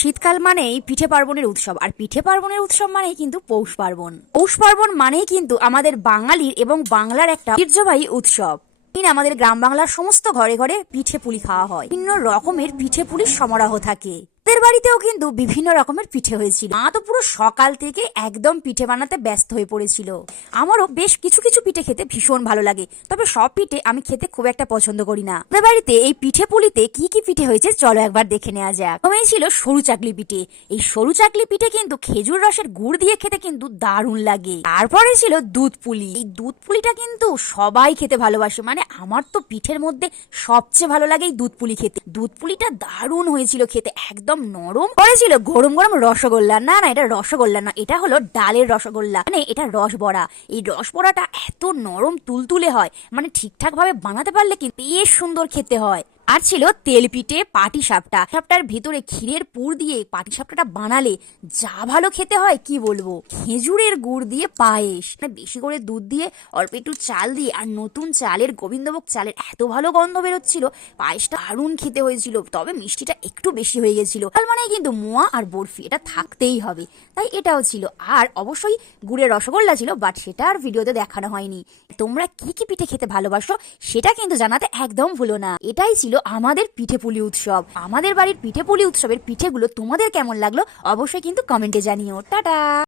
শীতকাল মানেই পিঠে পার্বণের উৎসব, আর পিঠে পার্বণের উৎসব মানেই কিন্তু পৌষ পার্বণ। পৌষ পার্বণ মানেই কিন্তু আমাদের বাঙালির এবং বাংলার একটা ঐতিহ্যবাহী উৎসব। আমাদের গ্রাম বাংলার সমস্ত ঘরে ঘরে পিঠে পুলি খাওয়া হয়, বিভিন্ন রকমের পিঠে পুলির সমারোহ থাকে। আমাদের বাড়িতেও কিন্তু বিভিন্ন রকমের পিঠে হয়েছিল। মা তো পুরো সকাল থেকে একদম পিঠে বানাতে ব্যস্ত হয়ে পড়েছিল। আমারও বেশ কিছু কিছু পিঠে খেতে ভীষণ ভালো লাগে, তবে সব পিঠে আমি খেতে খুব একটা পছন্দ করি না। আমাদের বাড়িতে এই পিঠে পুলিতে কি কি পিঠে হয়েছে চলো একবার দেখে নেওয়া যাক। প্রথমেই ছিল সরু চাকলি পিঠে। এই সরু চাকলি পিঠে কিন্তু খেজুর রসের গুড় দিয়ে খেতে কিন্তু দারুণ লাগে। তারপরে ছিল দুধ পুলি। এই দুধ পুলিটা কিন্তু সবাই খেতে ভালোবাসে, মানে আমার তো পিঠের মধ্যে সবচেয়ে ভালো লাগে এই দুধ পুলি খেতে। দুধ পুলিটা দারুণ হয়েছিল খেতে, একদম নরম। পরে ছিল গরম গরম রসগোল্লা। না না, এটা রসগোল্লা না, এটা হলো ডালের রসগোল্লা, মানে এটা রস বড়া। এই রস বড়াটা এত নরম তুলতুলে হয়, মানে ঠিকঠাক ভাবে বানাতে পারলে কি বেশ সুন্দর খেতে হয়। আর ছিল তেল পিঠে, পাটি সাপটা। সাপটার ভিতরে ক্ষীরের পুর দিয়ে পাটি সাপটাটা বানালে যা ভালো খেতে হয় কি বলবো। খেজুরের গুড় দিয়ে পায়েস, মানে বেশি করে দুধ দিয়ে অল্প একটু চাল দিয়ে, আর নতুন চালের গোবিন্দভোগ চালের এত ভালো গন্ধ বেরোচ্ছিল, পায়েসটা দারুণ খেতে হয়েছিল। তবে মিষ্টিটা একটু বেশি হয়ে গেছিল। তার মানে কিন্তু মোয়া আর বরফি এটা থাকতেই হবে, তাই এটাও ছিল। আর অবশ্যই গুড়ের রসগোল্লা ছিল, বাট সেটা আর ভিডিওতে দেখানো হয়নি। তোমরা কি কি পিঠে খেতে ভালোবাসো সেটা কিন্তু জানাতে একদম ভুলো না। এটাই ছিল আমাদের পিঠেপুলি উৎসব। আমাদের বাড়ির পিঠেপুলি উৎসবের পিঠেগুলো তোমাদের কেমন লাগলো অবশ্যই কিন্তু কমেন্টে জানিও। টাটা।